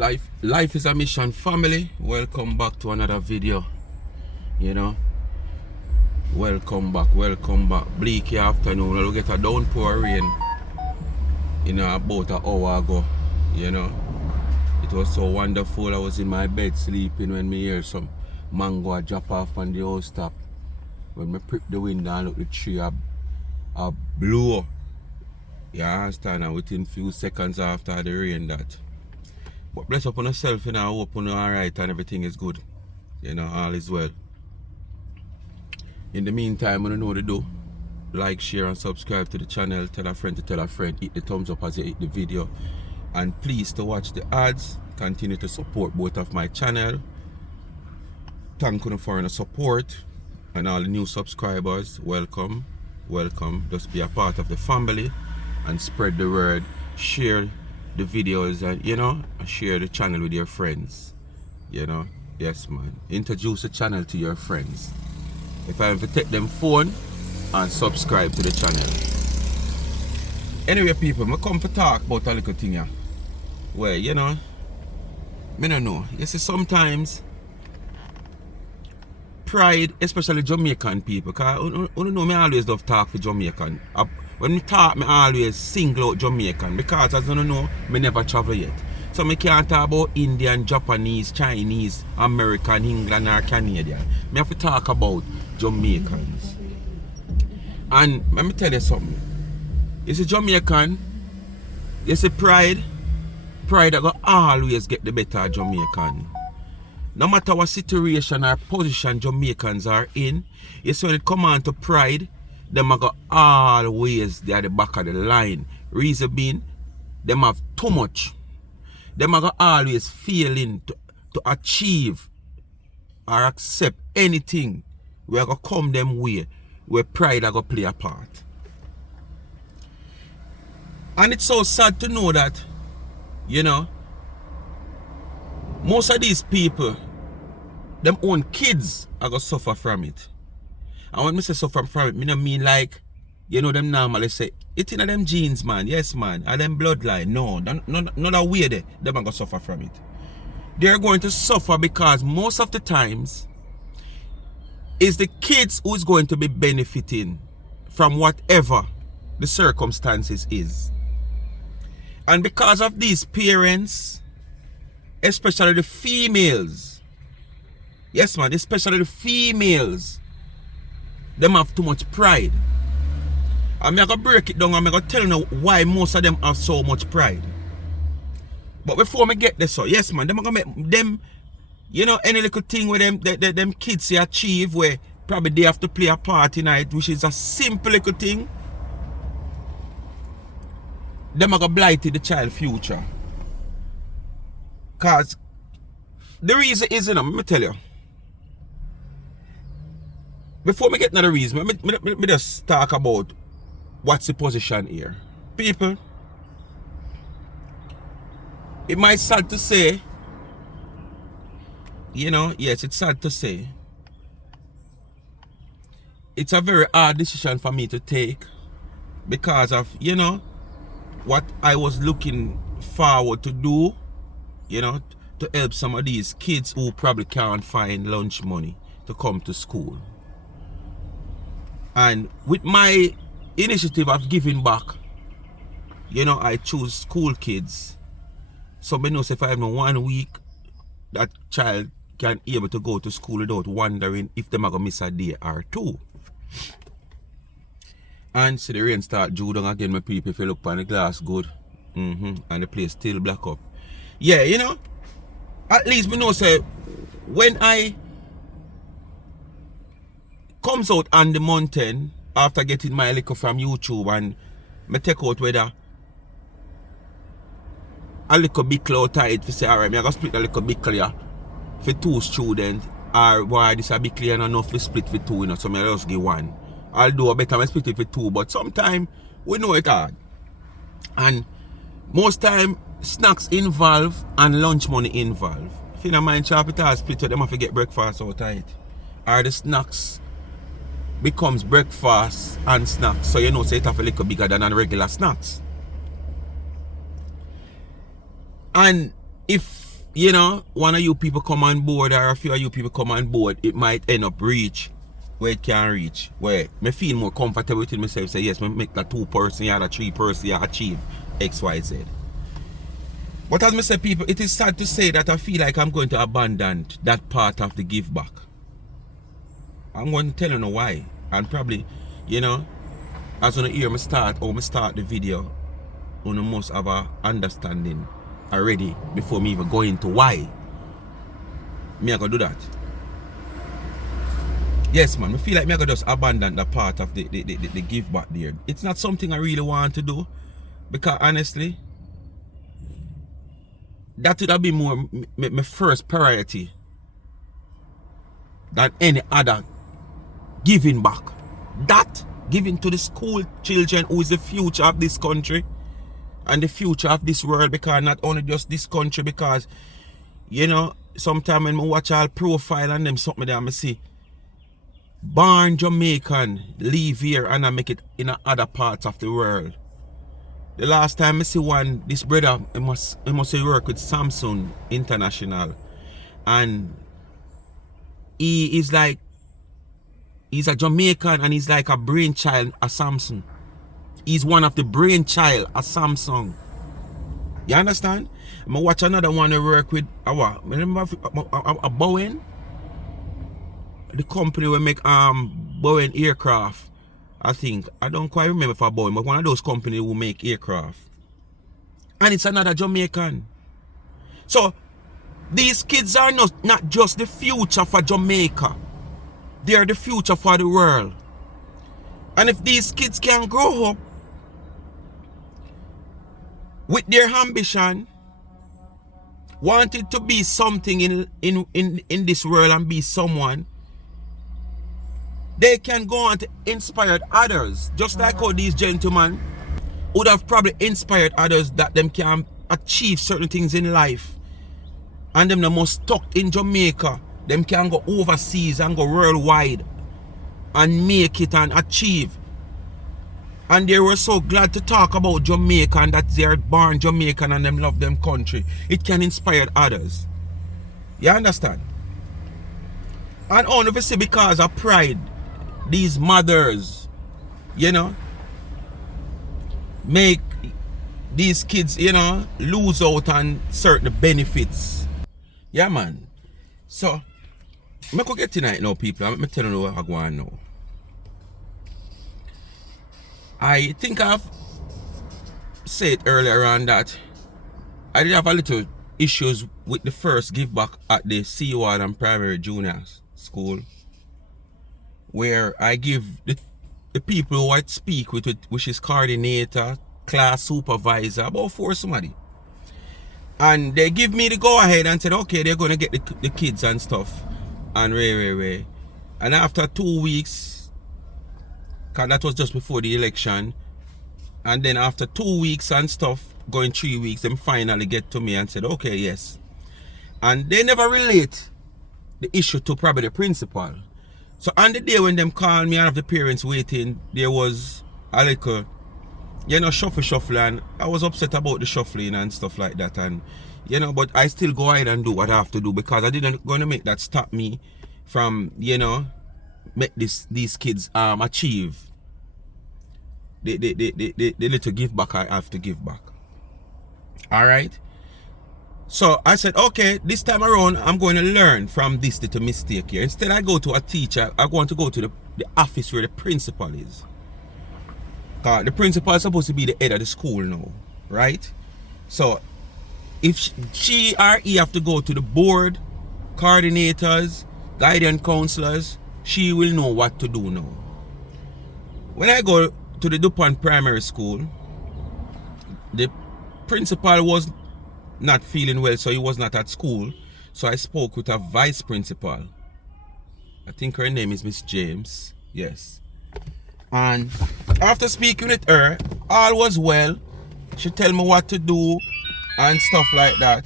Life is a mission, family. Welcome back to another video. You know, welcome back. Bleaky afternoon. We'll get a downpour rain. About an hour ago. You know, it was so wonderful. I was in my bed sleeping when me hear some mango drop off on the house top. When me prick the window and look the tree a blow. You understand? And within few seconds after the rain that. But bless up on yourself, I hope you're alright and everything is good. All is well. In the meantime, you know what to do. Like, share and subscribe to the channel. Tell a friend to tell a friend. Hit the thumbs up as you hit the video. And please to watch the ads. Continue to support both of my channel. Thank you for your support. And all the new subscribers, welcome. Just be a part of the family. And spread the word. Share the videos and share the channel with your friends. Yes man, introduce the channel to your friends. If I have to take them phone and subscribe to the channel. Anyway people, I come to talk about a little thing here. Well, I don't know. You see, sometimes pride, especially Jamaican people, because I know me always love talk for Jamaican. When we talk, I always single out Jamaican because as you know, I never travel yet. So I can't talk about Indian, Japanese, Chinese, American, England or Canadian. I have to talk about Jamaicans. And let me tell you something. You see Jamaican, you see pride that will always get the better of Jamaican. No matter what situation or position Jamaicans are in, you see when it comes on to pride, them are go always they at the back of the line. Reason being, them have too much. Them are go always failing to achieve or accept anything where go come them way where pride are go play a part. And it's so sad to know that, most of these people, them own kids are gonna suffer from it. And when I say suffer from it, I don't mean like, them normally say, it's in them genes, man. Yes, man. And them bloodline. No, not a way they. They're going to suffer from it. They're going to suffer because most of the times, it's the kids who's going to be benefiting from whatever the circumstances is. And because of these parents, especially the females, yes, man, especially the females, them have too much pride. I'm going to break it down and I'm going to tell you why most of them have so much pride. But before me get this, so yes man, them are going to make them, any little thing where them kids see achieve where probably they have to play a part in it, which is a simple little thing. Them are going to blight the child future. Because the reason is, let me tell you. Before me get to the reason, me just talk about what's the position here. People, it might sad to say, yes, it's sad to say. It's a very hard decision for me to take because of, what I was looking forward to do, to help some of these kids who probably can't find lunch money to come to school. And with my initiative of giving back, I choose school kids. So I know if I have 1 week, that child can able to go to school without wondering if them are going to miss a day or two. And so the rain start due down again, my people, if you look on the glass good. And the place still black up. Yeah, at least me know say when I comes out on the mountain after getting my liquor from YouTube and me take out whether a little bit cloud tight to say alright, I gotta split a little bit clear for 2 students or why this a bit clear and enough to split for 2, so I just give 1. I'll do a better I split it for 2, but sometimes we know it hard. And most time snacks involve and lunch money involve. If you don't mind chop it or split it, them have to get breakfast out of it. Or the snacks becomes breakfast and snacks. So so it have a little bigger than regular snacks. And if you know, one of you people come on board or a few of you people come on board, it might end up reach where it can reach. Where me feel more comfortable with myself, say yes, me make that 2 person or that 3 person achieve XYZ. But as I say, people, it is sad to say that I feel like I'm going to abandon that part of the give back. I'm going to tell you why. And probably, you know, as you hear me start the video, you must have a understanding already before me even go into why me I go do that. Yes, man, I feel like me I go just abandon that part of the give back there. It's not something I really want to do, because honestly, that would have been more my first priority than any other giving back. That giving to the school children who is the future of this country and the future of this world, because not only just this country, because you know, sometimes when I watch all profile and them something that I see born Jamaican live here and I make it in other parts of the world. The last time I see one, this brother, he must work with Samsung International, and he is like, he's a Jamaican and he's like a brainchild of Samsung. He's one of the brainchild of Samsung. You understand? I watch another one who work with remember a Boeing? The company will make Boeing aircraft. I think, I don't quite remember for Boeing, but one of those companies who make aircraft. And it's another Jamaican. So these kids are not just the future for Jamaica. They are the future for the world. And if these kids can grow up with their ambition, wanted to be something in this world and be someone, they can go on to inspire others. Just like how these gentlemen would have probably inspired others that them can achieve certain things in life. And them the most stuck in Jamaica, them can go overseas and go worldwide and make it and achieve. And they were so glad to talk about Jamaica and that they are born Jamaican and them love them country. It can inspire others. You understand? And obviously because of pride, these mothers, you know, make these kids, you know, lose out on certain benefits. Yeah, man. So, I'm going to get tonight now, people. I'm going to tell you what I go on now. I think I've said earlier on that I did have a little issues with the first give back at the Seaward and Primary Junior School, where I give the people who I speak with, which is coordinator, class supervisor, about 4 somebody. And they give me the go ahead and said, okay, they're going to get the kids and stuff. And And after 2 weeks, because that was just before the election, and then after 2 weeks and stuff, going 3 weeks, them finally get to me and said, okay, yes. And they never relate the issue to probably the principal. So on the day when them called me and have the parents waiting, there was a little, you know, shuffle, and I was upset about the shuffling and stuff like that. And, you know, but I still go ahead and do what I have to do, because I didn't going to make that stop me from, you know, make these kids achieve the little give back I have to give back. Alright? So I said, okay, this time around, I'm going to learn from this little mistake here. Instead, I go to a teacher. I want to go to the office where the principal is. The principal is supposed to be the head of the school now, right? So if she or he have to go to the board, coordinators, guidance counselors, she will know what to do now. When I go to the DuPont Primary School, the principal was not feeling well, so he was not at school. So I spoke with a vice principal. I think her name is Miss James. Yes. And after speaking with her, all was well. She tell me what to do and stuff like that.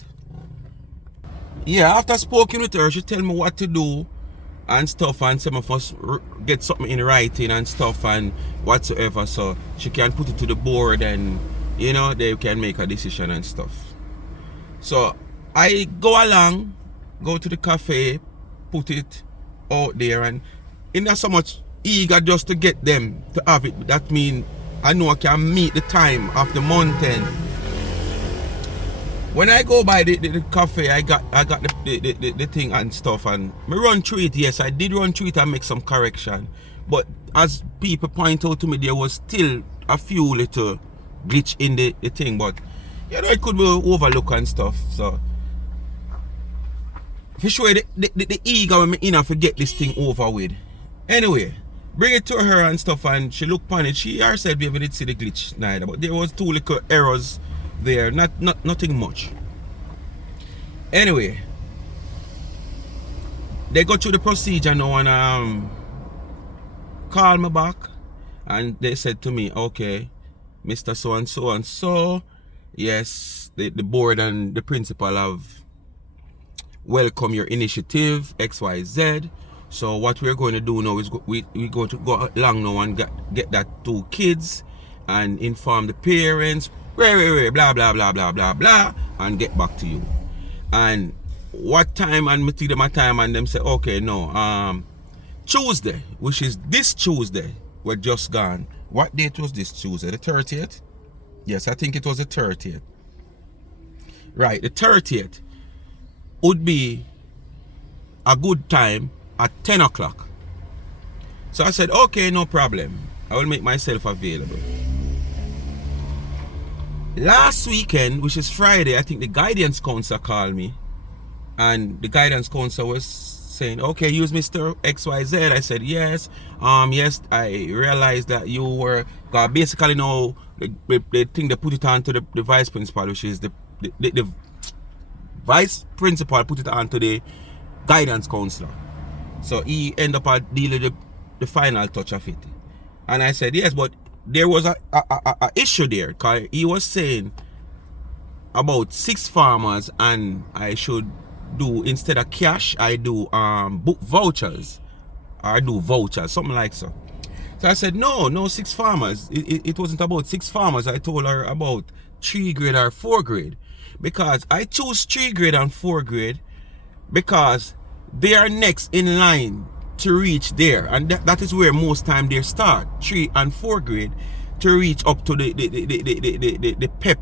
Yeah, after speaking with her, she tell me what to do and stuff, and some of us get something in writing and stuff and whatsoever, so she can put it to the board and, you know, they can make a decision and stuff. So I go along, go to the cafe, put it out there, and I'm not so much eager just to get them to have it. That means I know I can meet the time of the mountain. When I go by the cafe, I got the thing and stuff, and me run through it. Yes, I did run through it and make some correction. But as people point out to me, there was still a few little glitch in the thing. But you know, it could be overlooked and stuff. So for sure, the ego when me in and forget this thing over with. Anyway, bring it to her and stuff, and she looked on it. She herself even didn't see the glitch neither, but there was two little errors there, nothing much. Anyway, they go through the procedure now and call me back, and they said to me, okay, Mr. So and so and so, yes, the board and the principal have welcomed your initiative XYZ. So what we're going to do now is we're going to go along now and get that 2 kids and inform the parents, blah blah blah blah blah blah, and get back to you. And what time? And me tell them a time, and them say, okay, no, Tuesday, which is this Tuesday, we're just gone. What date was this Tuesday? The 30th? Yes, I think it was the 30th. Right, the 30th would be a good time at 10 o'clock. So I said, okay, no problem. I will make myself available. Last weekend, which is Friday, I think the guidance counselor called me, and the guidance counselor was saying, okay, use Mr. XYZ. I said, yes. Yes, I realized that you were basically now the thing they put it on to the vice principal, which is the vice principal put it on to the guidance counselor. So he ended up dealing with the final touch of it. And I said, yes, but there was a issue there, because he was saying about 6 farmers, and I should do, instead of cash, I do book vouchers, or I do vouchers, something like so. So I said, no 6 farmers. It wasn't about 6 farmers. I told her about 3 grade or 4 grade, because I choose 3 grade and 4 grade because they are next in line to reach there, and that is where most time they start, 3 and 4 grade, to reach up to the PEP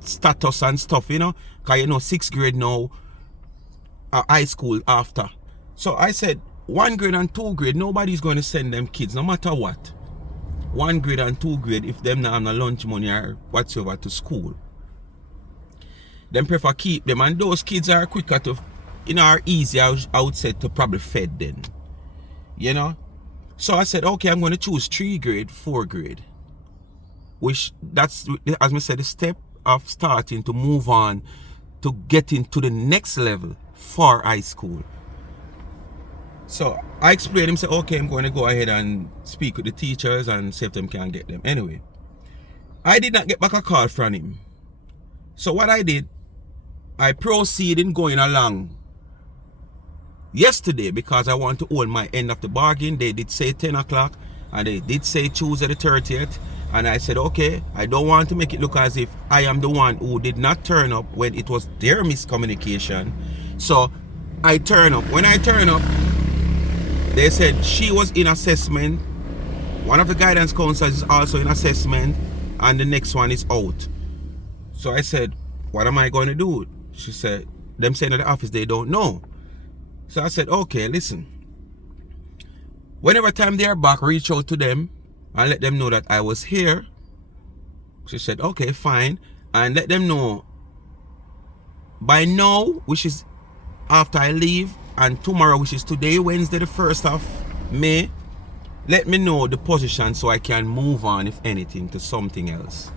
status and stuff, you know, because you know 6th grade now high school after. So I said 1 grade and 2 grade, nobody's going to send them kids no matter what. 1 grade and 2 grade, if them not have no lunch money or whatsoever to school, them prefer keep them, and those kids are quicker to, you know, are easy, I would say, to probably fed then, you know. So I said, okay, I'm going to choose 3 grade, 4 grade, which that's, as I said, the step of starting to move on to getting to the next level for high school. So I explained him, said, okay, I'm going to go ahead and speak with the teachers and see if them can get them. Anyway, I did not get back a call from him. So what I did, I proceeded in going along yesterday, because I want to hold my end of the bargain. They did say 10 o'clock, and they did say Tuesday the 30th, and I said, okay, I don't want to make it look as if I am the one who did not turn up when it was their miscommunication. So I turn up. When I turn up, they said she was in assessment, one of the guidance counselors is also in assessment, and the next one is out. So I said, what am I going to do? She said, them saying at the office they don't know. So I said, okay, listen, whenever time they are back, reach out to them and let them know that I was here. She said, okay, fine. And let them know by now, which is after I leave, and tomorrow, which is today, Wednesday the 1st of May, let me know the position so I can move on, if anything, to something else.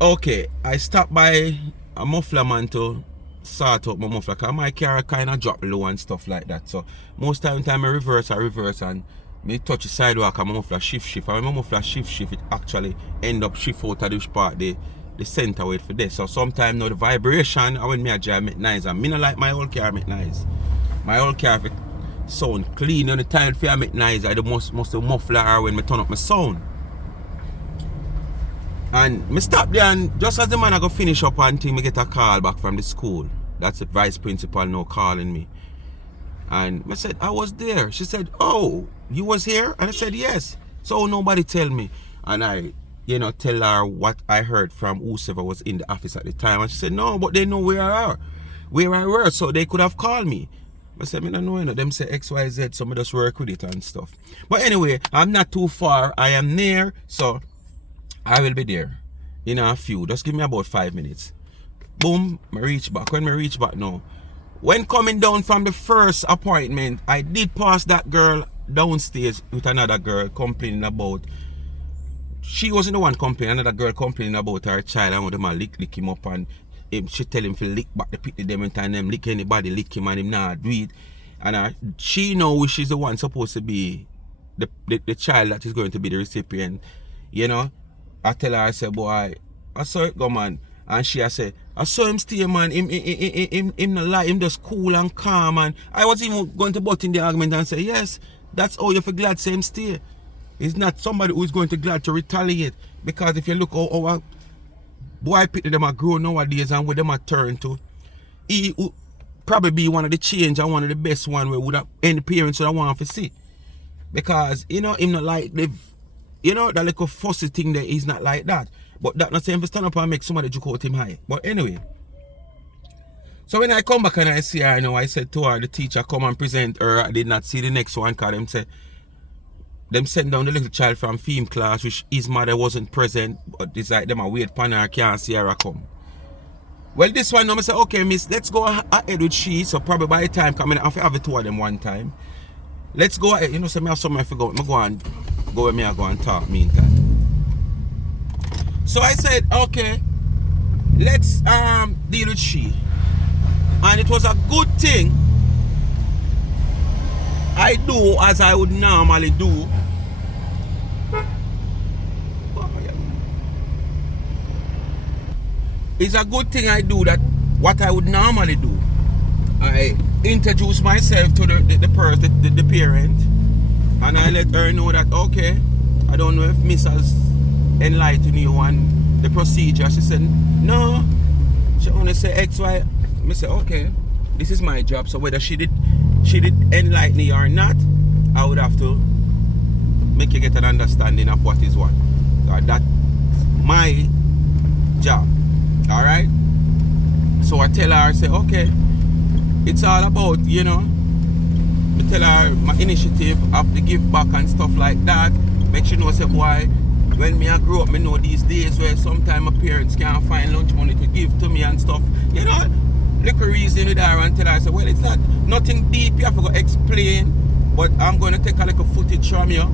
Okay, I stopped by a muffler man to sort out my muffler, because my car kind of drop low and stuff like that. So most time I reverse and me touch the sidewalk and my muffler shift. And when my muffler shift, it actually end up shift out of this part, the center weight for this. So sometimes now the vibration, and when me a drive make nice, and me not like my old car make nice. My old car if it sound clean, and the time for I make nice, I must the muffler or when me turn up my sound. And me stop there, and just as the man I go finish up and thing, me get a call back from the school. That's the vice principal now calling me. And I said, I was there. She said, oh, you was here? And I said, yes. So nobody tell me. And I, tell her what I heard from whoever was in the office at the time. And she said, no, but they know where I were, so they could have called me. I said, I don't know, them say XYZ, so I just work with it and stuff. But anyway, I'm not too far. I am near, so I will be there in a few. Just give me about 5 minutes. Boom, I reach back. When I reach back now, when coming down from the first appointment, I did pass that girl downstairs with another girl complaining about. She wasn't the one complaining, another girl complaining about her child. I want them to lick him up, and she tell him to lick back the pity them and time them lick anybody, lick him, and him not do it. And she knows she's the one supposed to be the child that is going to be the recipient. I tell her, I say, boy, I saw it go, man. And she I say, I saw him stay, man. Him not lie, him just cool and calm. And I was even going to butt in the argument and say, yes, that's all you for glad say him stay. He's not somebody who is going to glad to retaliate. Because if you look how boy pity them are grown nowadays and where them are turn to, he would probably be one of the change and one of the best one where would have any parents would have want to see. Because, him not like live, that little fussy thing there is not like that. But that not saying for stand up and make somebody joke out him high. But anyway. So when I come back and I see her, I said to her, the teacher come and present her. I did not see the next one because them sent down the little child from film class, which his mother wasn't present. But it's like them a wait upon her, can't see her come. Well, this one now I say, okay, miss, let's go ahead with she. So probably by the time coming, I have the two of them one time. Let's go ahead. So I have something I forgot. I go with me and go and talk meantime. So I said, okay, let's deal with she. And it was a good thing I do as I would normally do. It's a good thing I do that what I would normally do. I introduce myself to the person, the parent, and I let her know that, okay, I don't know if Miss has enlightened you on the procedure. She said, no. She only said X, Y. I said, okay, this is my job. So whether she did enlighten you or not, I would have to make you get an understanding of what is what. So that's my job. Alright? So I tell her, I say, okay, it's all about, I tell her my initiative of the give back and stuff like that. Make sure you know, say, boy, when me I grew up, me know these days where sometimes my parents can't find lunch money to give to me and stuff. Little reason with her and tell her, I say, well, it's not nothing deep, you have to go explain, but I'm going to take a little footage from you,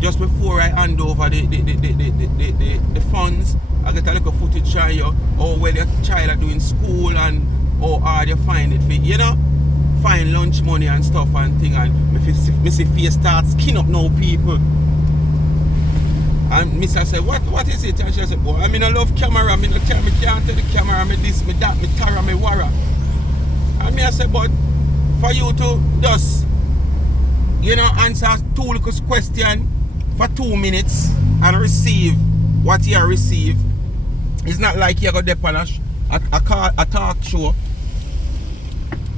just before I hand over the funds. I get a little footage from you, or well your child are doing school and how hard you find it for, find lunch money and stuff and thing, and me see face start skin up now people. And Mr. said, what is it? And she said, boy, I love camera, me can't take the camera, me this, me that, me tara, me wara. And me I said, but for you to just, answer 2 little questions for 2 minutes and receive what you receive, it's not like you go dep on a talk show.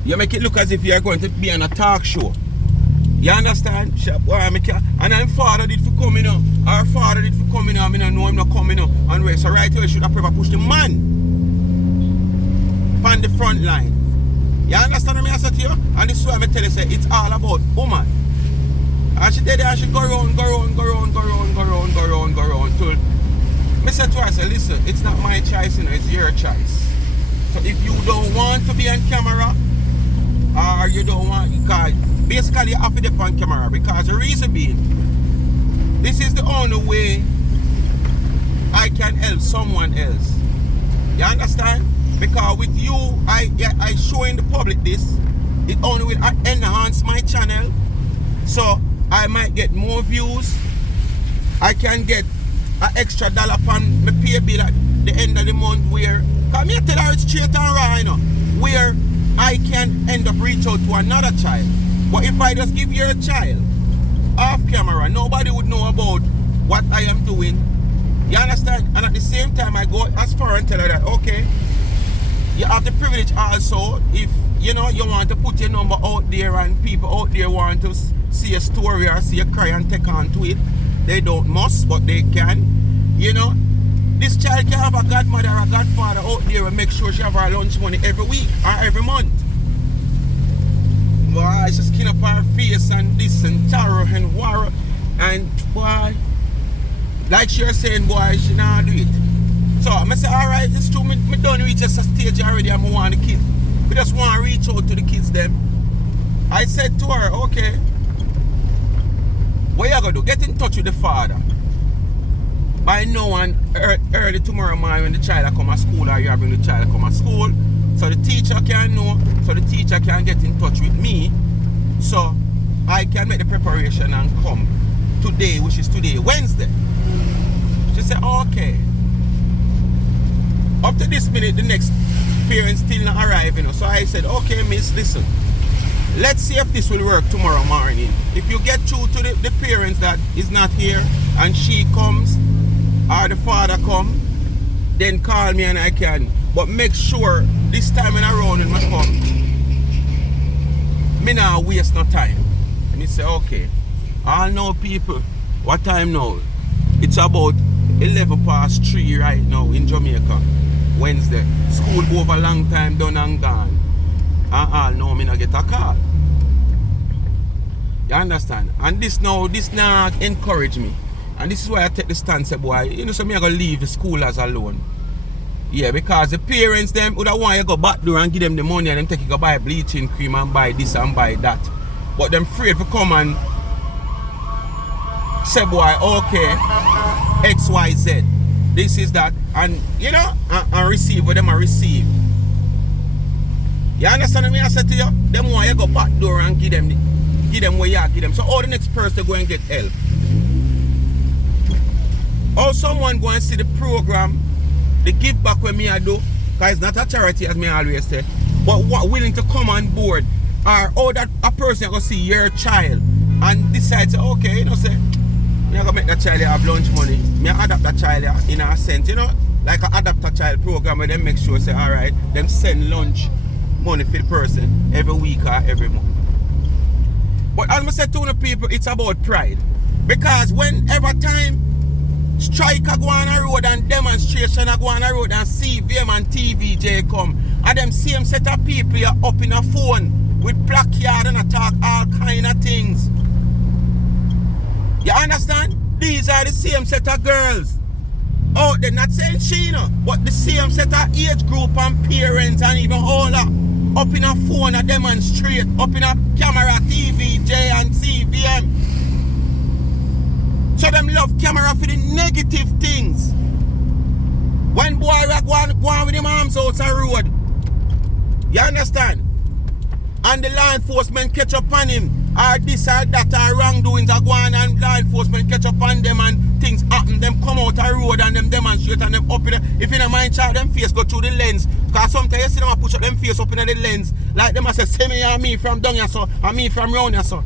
You make it look as if you're going to be on a talk show. You understand? And her father did for coming up. Our father did for coming up. I know him not coming up. And wait, so right away should have probably pushed the man on the front line. You understand what I say to you? And this is why I tell you, say, it's all about woman. And she did it and she go around till I said to her, I said, listen, it's not my choice, it's your choice. So if you don't want to be on camera, or you don't want, because basically you have to be on camera, because the reason being, this is the only way I can help someone else. You understand? Because with you, I showing the public this, it only will enhance my channel, so I might get more views. I can get an extra dollar on my pay bill at the end of the month, where, because me tell her it's straight and raw, where I can end up reach out to another child. But if I just give you a child off camera, nobody would know about what I am doing You understand? And at the same time, I go as far and tell her that, okay, you have the privilege also, if you know you want to put your number out there and people out there want to see a story or see a cry and take on to it, they don't must, but they can. You know, this child can have a godmother or a godfather out there and make sure she have her lunch money every week or every month. Boy, she skin up her face and this and terror and war, and boy, like she was saying, boy, she not do it. So I say, alright, it's true, me done reach a stage already and I want the kids. We just want to reach out to the kids them. I said to her, okay, what you gonna do? Get in touch with the father. By now and early tomorrow morning when the child come to school or you bring the child come to school, so the teacher can know, so the teacher can get in touch with me, so I can make the preparation and come today, which is today, Wednesday. She said, okay. Up to this minute, the next parents still not arriving. So I said, okay, miss, listen. Let's see if this will work tomorrow morning. If you get through to the parents that is not here and she comes or the father come, then call me and I can. But make sure this time when around when I come, me not waste no time. And he say, okay. All know people, what time now? It's about 3:11 right now in Jamaica. Wednesday. School over long time done and gone. And all know me not get a call. You understand? And this now encourage me. And this is why I take the stance, say, boy, you know, so me I gonna leave the school as alone. Yeah, because the parents them would want you go back there and give them the money and them take you go buy bleaching cream and buy this and buy that. But them afraid to come and say, boy, okay, XYZ. This is that, and you know, and receive what them and receive. You understand what I said to you? Them want you go back door and give them what you give them. So all the next person go and get help. Or someone go and see the program, the give back when me I do, because it's not a charity as me always say, but what willing to come on board, or that a person go see your child and decide say, okay, you know, say, me gonna make that child have lunch money. Me adapt that child in a sense, you know, like I adapt a child program where they make sure say, alright, them send lunch money for the person every week or every month. But as I said to the people, it's about pride. Because whenever time strike go on the road and demonstration go on the road and CVM and TVJ come, and them same set of people are up in a phone with placard and attack all kind of things. You understand? These are the same set of girls. Oh, they're not saying she, no, but the same set of age group and parents and even older. Up in a phone and demonstrate, up in a camera, TVJ and CVM. So them love camera for the negative things. When boy go on with him arms out the road. You understand? And the law enforcement catch up on him. Or this or that or wrongdoings are going and law enforcement catch up on them and things happen. Them come out the road and them demonstrate and them up in the, if you don't mind child, them face go through the lens. Because sometimes you see them push up them face up in the lens. Like them I say, say me and me from down here so, and me from round here so.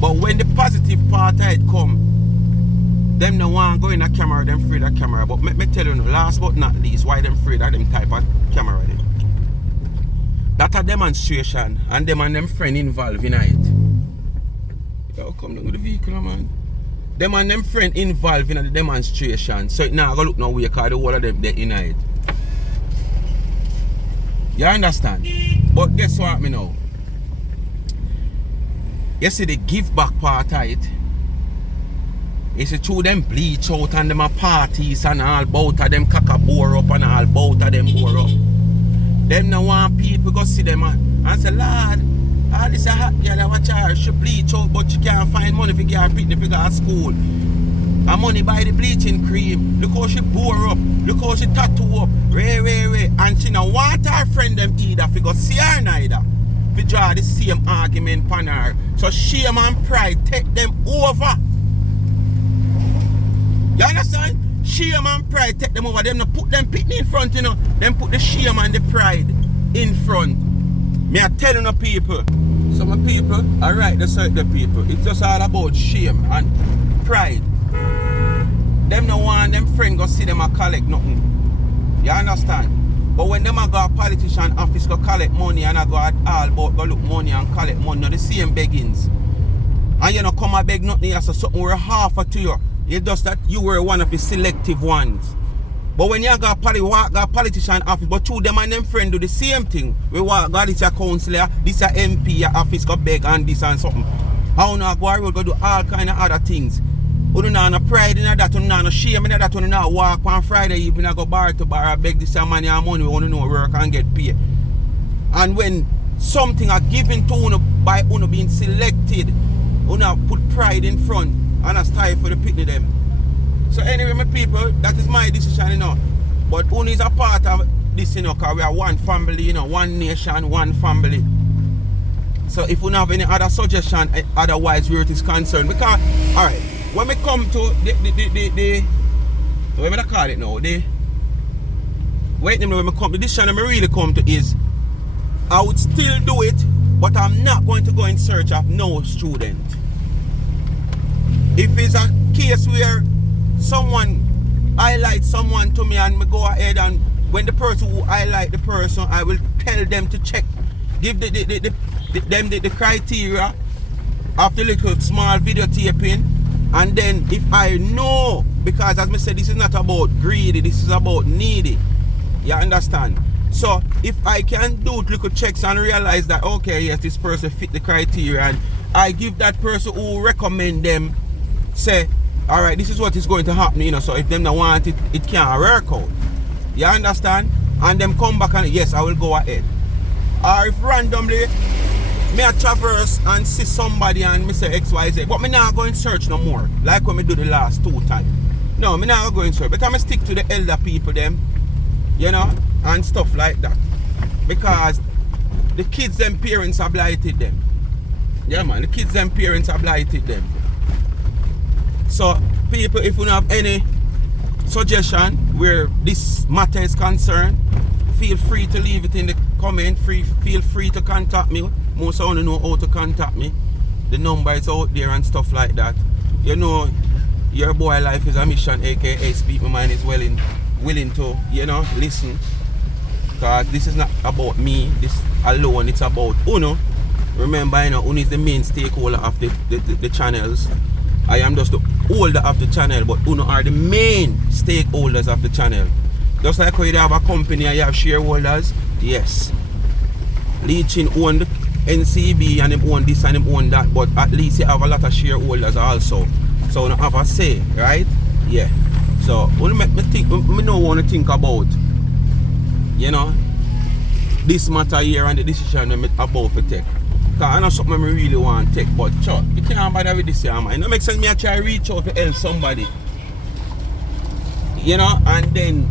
But when the positive part of it come, them no want go in a camera, them afraid of camera. But me tell you, last but not least, why them afraid of them type of camera then? That a demonstration and them friend involved in it. Yo, come down with the vehicle, man. Them and them friend involved in the demonstration. So it now go look no way because the whole of them they in it. You understand? But guess what me now? You see the give back part of it. You see through them bleach out and them a parties and all bout of them caca bore up and all bout of them bore up. Them no want people go see them and say, Lord, all this a hot girl that watch her, she bleach out but she can't find money for get her picnic if you go to school. And money buy the bleaching cream. Look how she bore up. Look how she tattoo up. Ray. And she no want her friend them either if you go see her neither. If you draw the same argument upon her. So shame and pride take them over. You understand? Shame and pride take them over. Them no put them picnic in front, you know. Them put the shame and the pride in front. Me are telling the people. Some people are right, they say the people. It's just all about shame and pride. them no want them friend go see them a collect nothing. You understand? But when them a go a politician office go collect money and I go at all about go look money and collect money, the same beggings. And you know come a beg nothing, so something we're half to you. It's just that you were one of the selective ones. But when you got a politician office, but two them and them friend do the same thing. We walk got this a councillor, this a MP, your office go beg and this and something. How now go around go do all kind of other things. You don't have no pride in that, you don't have no shame in that, you don't have walk on Friday evening and go bar to bar and beg this money and money, we want to know work and get paid. And when something are given to you by you being selected, you put pride in front and a style for the picnic them. So anyway, my people, that is my decision, you know. But who is a part of this, you know, because we are one family, you know, one nation, one family. So if you don't have any other suggestion, otherwise where it is concerned, because, alright, when we come to the what do I call it now, when we come to this channel, I really come to is, I would still do it, but I'm not going to go in search of no student. If it's a case where someone highlight someone to me and me go ahead and when the person who highlight the person, I will tell them to check, give them the criteria of the little small videotaping, and then if I know, because as I said, this is not about greedy, this is about needy. You understand? So if I can do little checks and realize that okay, yes, this person fit the criteria, and I give that person who recommend them, say, alright, this is what is going to happen, you know, so if them don't want it, it can't work out. You understand? And them come back and yes, I will go ahead. Or if randomly me a traverse and see somebody and me say XYZ, but me not go in search no more, like when me do the last 2 times. No, me not go in search, but I stick to the elder people them, you know, and stuff like that. Because the kids them parents have blighted them. Yeah man, the kids them parents have blighted them. So, people, if you don't have any suggestion where this matter is concerned, feel free to leave it in the comment. Feel free to contact me. Most of you know how to contact me. The number is out there and stuff like that. You know, your boy life is a mission, aka Speak My Mind is willing to, you know, listen. Because this is not about me, this alone, it's about Uno. Remember, you know, Uno is the main stakeholder of the channels. I am just the holder of the channel, but Uno are the main stakeholders of the channel. Just like how you have a company and you have shareholders, yes. Leachin own the NCB and them own this and them own that, but at least you have a lot of shareholders also. So you have a say, right? Yeah. So when me don't want to think about, you know, this matter here and the decision I'm about to take. Because I know something I really want to take, but sure, you can't bother with this here, man. It don't make sense me I try to reach out to help somebody. You know, and then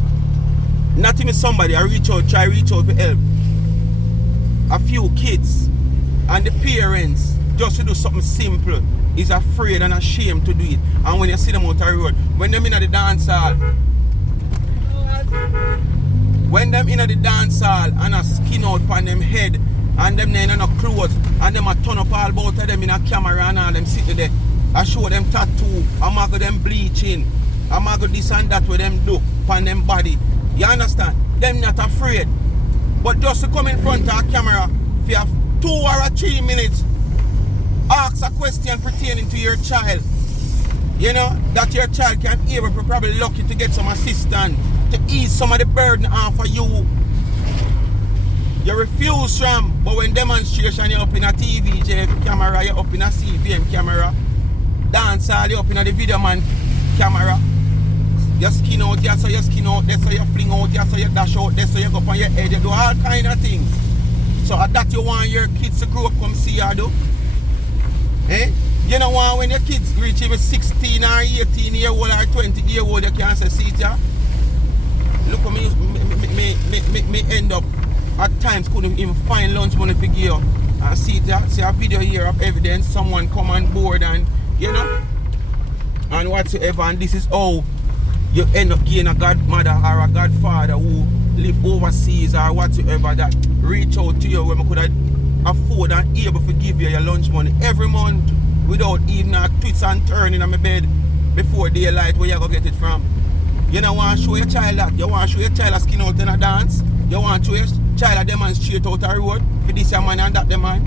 not even somebody, try reach out to help a few kids, and the parents just to do something simple is afraid and ashamed to do it. And when you see them out the road, when them in the dance hall, and a skin out on them head and them in no clothes and them a turn up all about them in a camera and all them sitting there, I show them tattoo, I go them bleaching, I go this and that with them do on them body. You understand? Them not afraid. But just to come in front of a camera for 2 or 3 minutes, ask a question pertaining to your child. You know, that your child can even probably lucky to get some assistance to ease some of the burden off of you. You refuse from, but when demonstration you're up in a TV camera, you're up in a CVM camera, dance all you're up in a the video man camera. You skin out here, so you skin out there, so you fling out here, so you dash out there, so you go up on your head, you do all kind of things. So at that you want your kids to grow up come see you do? Eh? You know when your kids reach even 16 or 18 year old or 20 year old, you can't say see it here? Look at me end up at times couldn't even find lunch money for you. And see it here, see a video here of evidence, someone come on board and you know, and whatsoever, and this is how you end up getting a godmother or a godfather who live overseas or whatsoever that reach out to you when we could afford and able to give you your lunch money every month without even a twist and turn in my bed before daylight, where you go get it from? You don't want to show your child that. You want to show your child a skin out in a dance. You want to show your child a demonstrate out a road for this a man and that the man.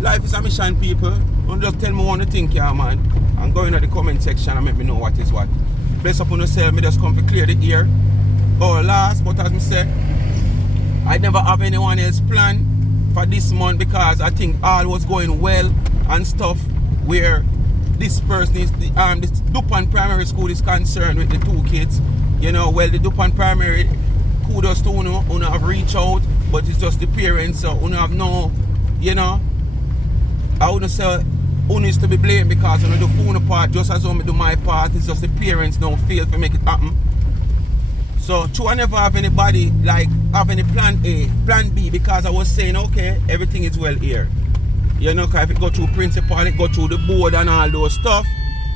Life is a mission, people. Don't just tell me what you think, yeah, man. And go into the comment section and make me know what is what. Bless up on yourself, me just come to clear the ear. Oh, last, but as I say, I never have anyone else plan for this month because I think all was going well and stuff where this person is, this Dupont Primary School is concerned with the 2 kids. You know, well, the Dupont Primary, kudos to Uno have reached out, but it's just the parents, so Uno have no, you know, I wouldn't say Uno is to be blamed because Uno do Uno part just as I do my part. It's just the parents don't fail to make it happen. So true, I never have anybody like have any plan A, plan B, because I was saying okay, everything is well here. You know, cause if it go through principal, it go through the board and all those stuff,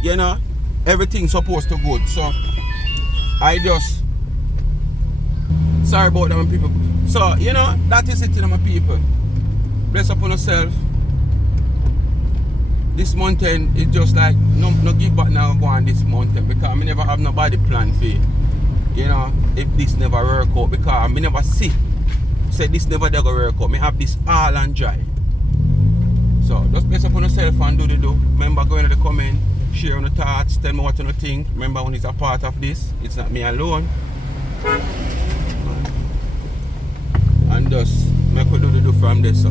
you know, everything's supposed to good. So I just sorry about them people. So, you know, that is it, my people. Bless upon yourself. This mountain is just like no give back now go on this mountain because I never have nobody plan for it. You know, if this never work out, because I never see say this never go work out. Me have this all and dry. So just bless upon yourself and do the do. Remember, go into the comment, share on the thoughts, tell me what you think. Remember, when it's a part of this, it's not me alone. And just make we do the do from this. So.